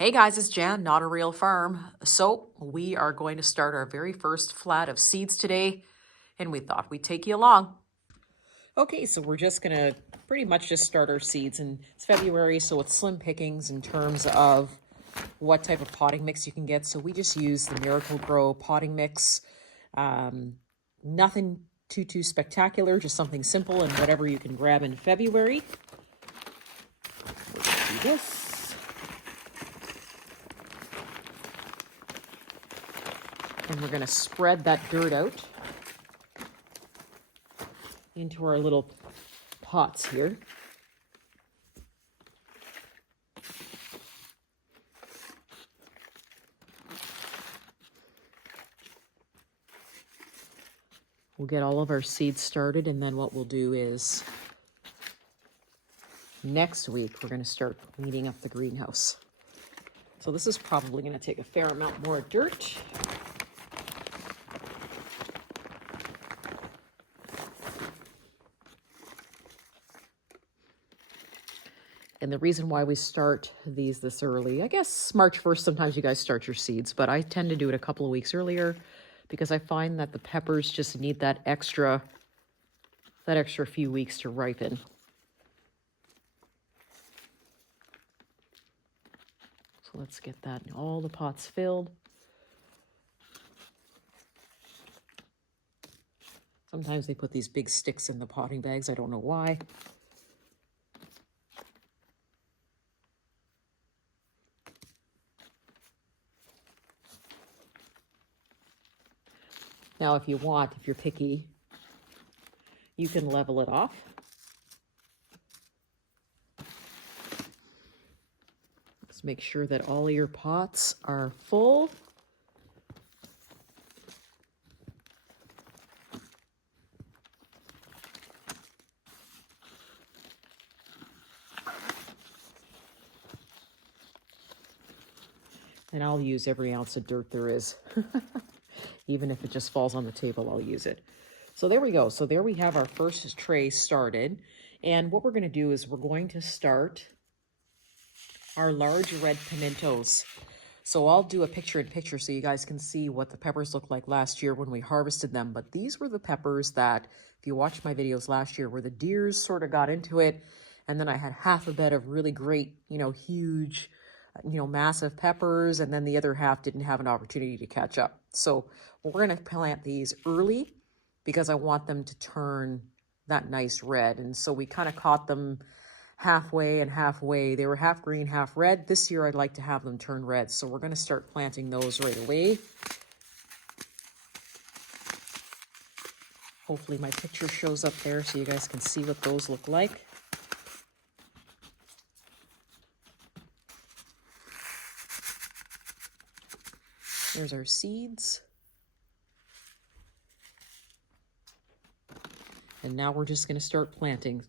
Hey guys, it's Jan, Not a Real Farm. So we are going to start our very first flat of seeds today, and we thought we'd take you along. Okay, so we're just gonna pretty much just start our seeds, and it's February, so it's slim pickings in terms of what type of potting mix you can get. So we just use the Miracle Grow potting mix. Nothing too spectacular, just something simple and whatever you can grab in February. We're gonna do this. And we're going to spread that dirt out into our little pots here. We'll get all of our seeds started, and then what we'll do is next week we're going to start cleaning up the greenhouse. So this is probably going to take a fair amount more dirt. And the reason why we start these this early, I guess March 1st, sometimes you guys start your seeds, but I tend to do it a couple of weeks earlier because I find that the peppers just need that extra few weeks to ripen. So let's get that in all the pots filled. Sometimes they put these big sticks in the potting bags. I don't know why. Now, if you want, if you're picky, you can level it off. Just make sure that all of your pots are full. And I'll use every ounce of dirt there is. Even if it just falls on the table, I'll use it. So there we go. So there we have our first tray started. And what we're going to do is we're going to start our large red pimentos. So I'll do a picture-in-picture so you guys can see what the peppers looked like last year when we harvested them. But these were the peppers that, if you watched my videos last year, where the deers sort of got into it. And then I had half a bed of really great, huge, massive peppers, and then the other half didn't have an opportunity to catch up. So we're going to plant these early because I want them to turn that nice red. And so we kind of caught them halfway and halfway. They were half green, half red. This year I'd like to have them turn red. So we're going to start planting those right away. Hopefully my picture shows up there so you guys can see what those look like. There's our seeds. And now we're just going to start planting.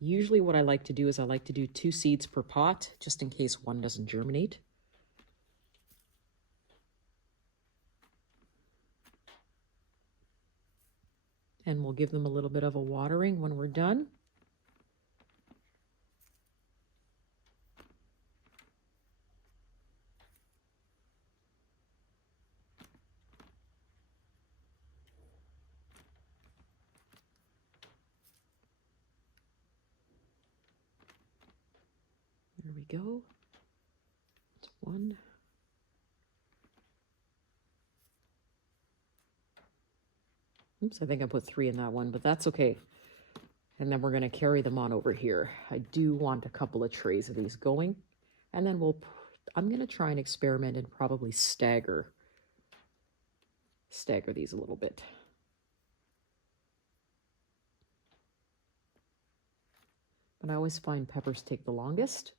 Usually what I like to do is I like to do 2 seeds per pot, just in case one doesn't germinate. And we'll give them a little bit of a watering when we're done. There we go. That's 1. Oops, I think I put 3 in that one, but that's okay. And then we're going to carry them on over here. I do want a couple of trays of these going. And then I'm going to try and experiment and probably stagger these a little bit. But I always find peppers take the longest.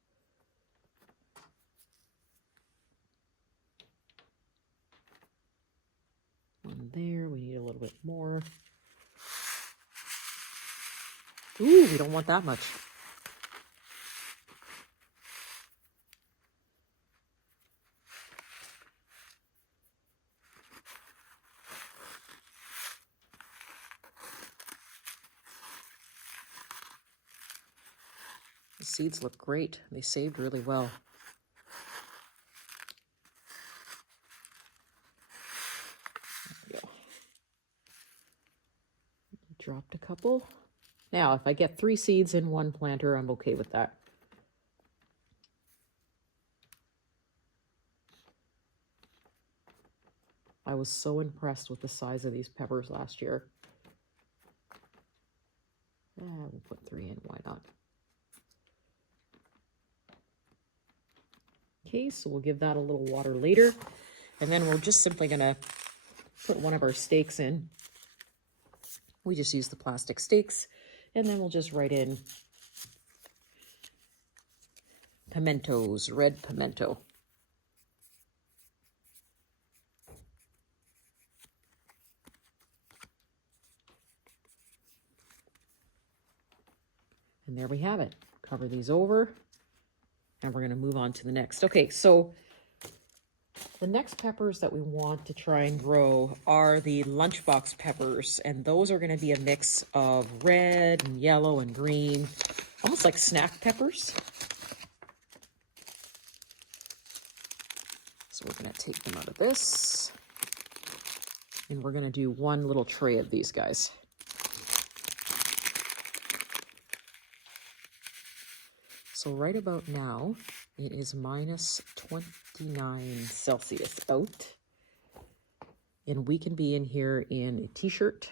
One there, we need a little bit more. Ooh, we don't want that much. The seeds look great. They saved really well. dropped a couple. Now, if I get 3 seeds in one planter, I'm okay with that. I was so impressed with the size of these peppers last year. We'll put 3 in, why not? Okay, so we'll give that a little water later. And then we're just simply gonna put one of our stakes in. We just use the plastic stakes, and then we'll just write in pimentos, red pimento. And there we have it. Cover these over, and we're going to move on to the next. Okay, so the next peppers that we want to try and grow are the lunchbox peppers, and those are going to be a mix of red and yellow and green, almost like snack peppers. So we're going to take them out of this, and we're going to do one little tray of these guys. So right about now, it is minus 29 Celsius out. And we can be in here in a t-shirt.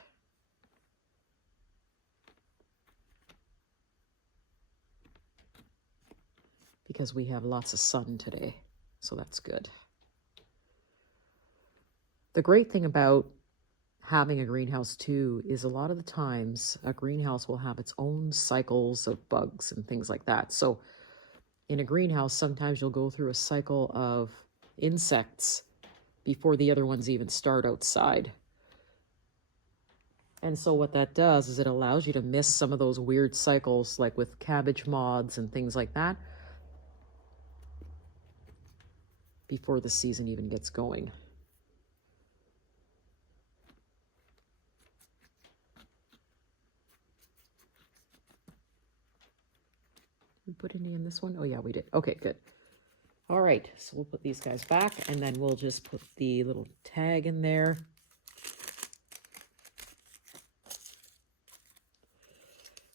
Because we have lots of sun today, so that's good. The great thing about having a greenhouse too is a lot of the times a greenhouse will have its own cycles of bugs and things like that. So in a greenhouse, sometimes you'll go through a cycle of insects before the other ones even start outside. And so what that does is it allows you to miss some of those weird cycles, like with cabbage moths and things like that, before the season even gets going. We put any in this one? Oh yeah, we did. Okay, good. All right, so we'll put these guys back, and then we'll just put the little tag in there.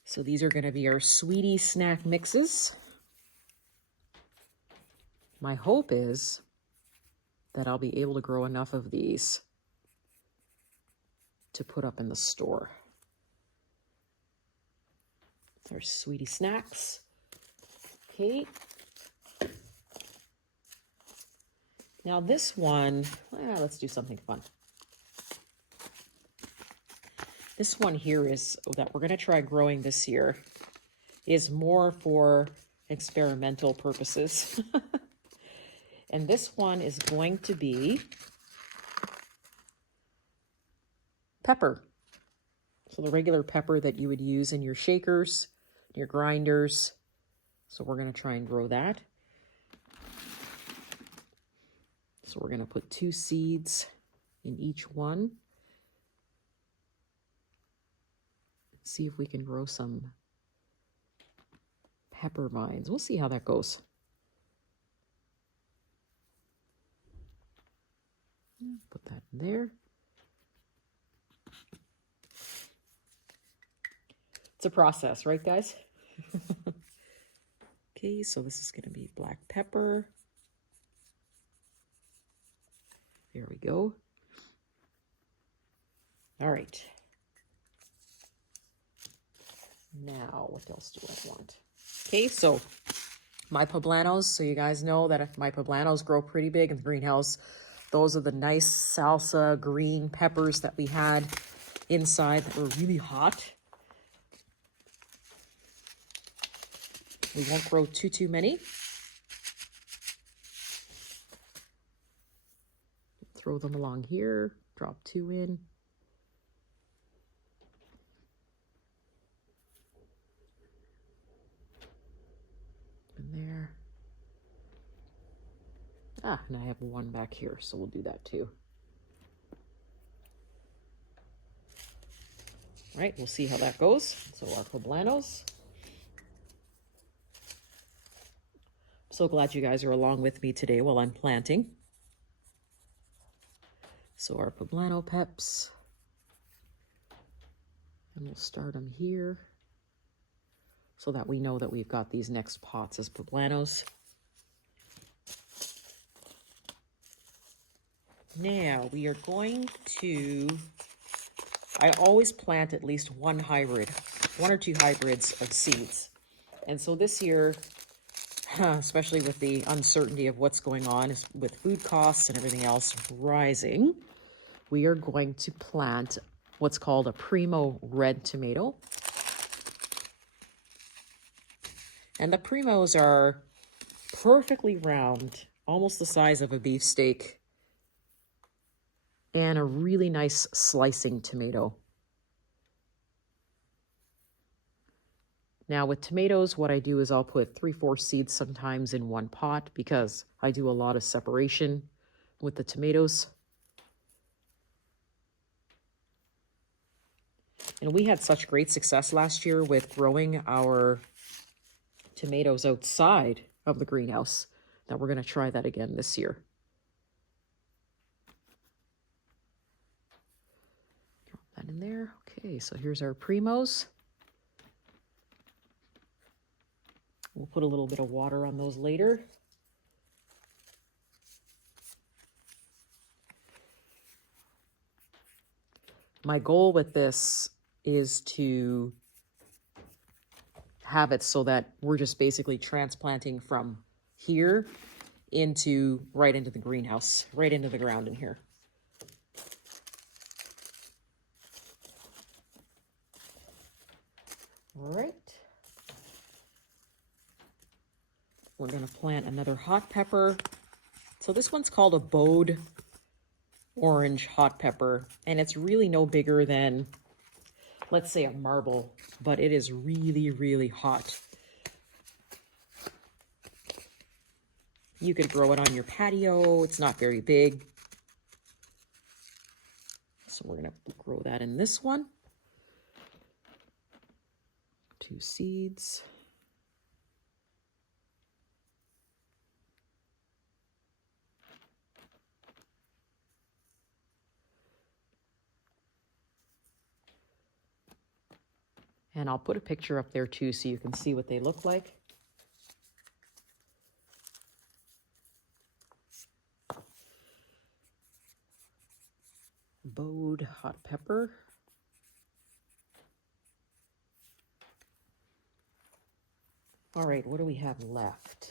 So these are going to be our sweetie snack mixes. My hope is that I'll be able to grow enough of these to put up in the store. Our sweetie snacks. Okay. Now this one, let's do something fun. This one here is that we're going to try growing this year is more for experimental purposes. And this one is going to be pepper. So the regular pepper that you would use in your shakers, your grinders. So we're going to try and grow that. So we're going to put 2 seeds in each one. See if we can grow some pepper vines. We'll see how that goes. Put that in there. It's a process, right, guys? Okay, so this is going to be black pepper. There we go. All right. Now, what else do I want? Okay, so my poblanos. So you guys know that if my poblanos grow pretty big in the greenhouse, those are the nice salsa green peppers that we had inside that were really hot. We won't grow too many. Throw them along here, drop 2 in. In there. And I have 1 back here, so we'll do that too. All right, we'll see how that goes. So our poblanos. So glad you guys are along with me today while I'm planting. So our poblano peps. And we'll start them here so that we know that we've got these next pots as poblanos. Now we are going to, I always plant at least one or two hybrids of seeds. And so this year, especially with the uncertainty of what's going on with food costs and everything else rising, we are going to plant what's called a primo red tomato. And the primos are perfectly round, almost the size of a beefsteak, and a really nice slicing tomato. Now with tomatoes, what I do is I'll put 3-4 seeds sometimes in one pot because I do a lot of separation with the tomatoes. And we had such great success last year with growing our tomatoes outside of the greenhouse that we're going to try that again this year. Drop that in there. Okay, so here's our primos. We'll put a little bit of water on those later. My goal with this is to have it so that we're just basically transplanting from here right into the greenhouse, right into the ground in here. All right. We're going to plant another hot pepper. So this one's called a bowed orange hot pepper, and it's really no bigger than, let's say, a marble, but it is really, really hot. You could grow it on your patio. It's not very big. So we're going to grow that in this one. 2 seeds. And I'll put a picture up there too so you can see what they look like. Bowed hot pepper. All right, what do we have left?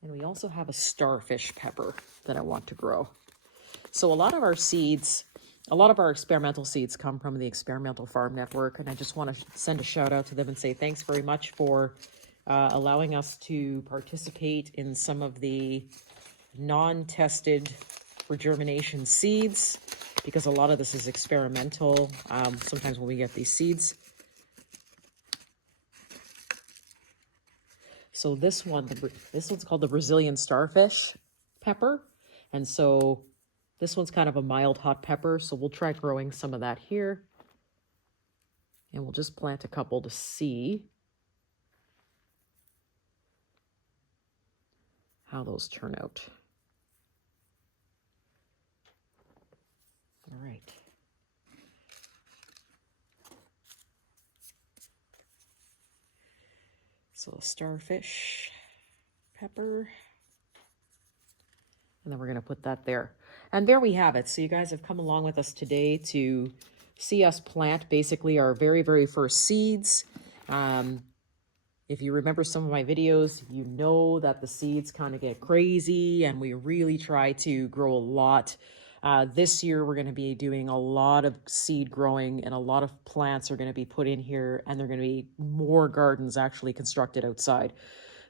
And we also have a starfish pepper that I want to grow. So a lot of our seeds, a lot of our experimental seeds come from the Experimental Farm Network, and I just want to send a shout out to them and say thanks very much for allowing us to participate in some of the non-tested for germination seeds, because a lot of this is experimental sometimes when we get these seeds. So this one's called the Brazilian starfish pepper, and so this one's kind of a mild hot pepper, so we'll try growing some of that here. And we'll just plant a couple to see how those turn out. All right. So a starfish pepper. And then we're going to put that there. And there we have it. So you guys have come along with us today to see us plant basically our very, very first seeds. If you remember some of my videos, you know that the seeds kind of get crazy and we really try to grow a lot. This year, we're going to be doing a lot of seed growing and a lot of plants are going to be put in here, and there are going to be more gardens actually constructed outside.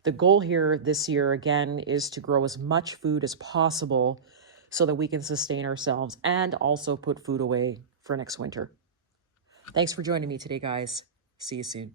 The goal here this year, again, is to grow as much food as possible so that we can sustain ourselves and also put food away for next winter. Thanks for joining me today, guys. See you soon.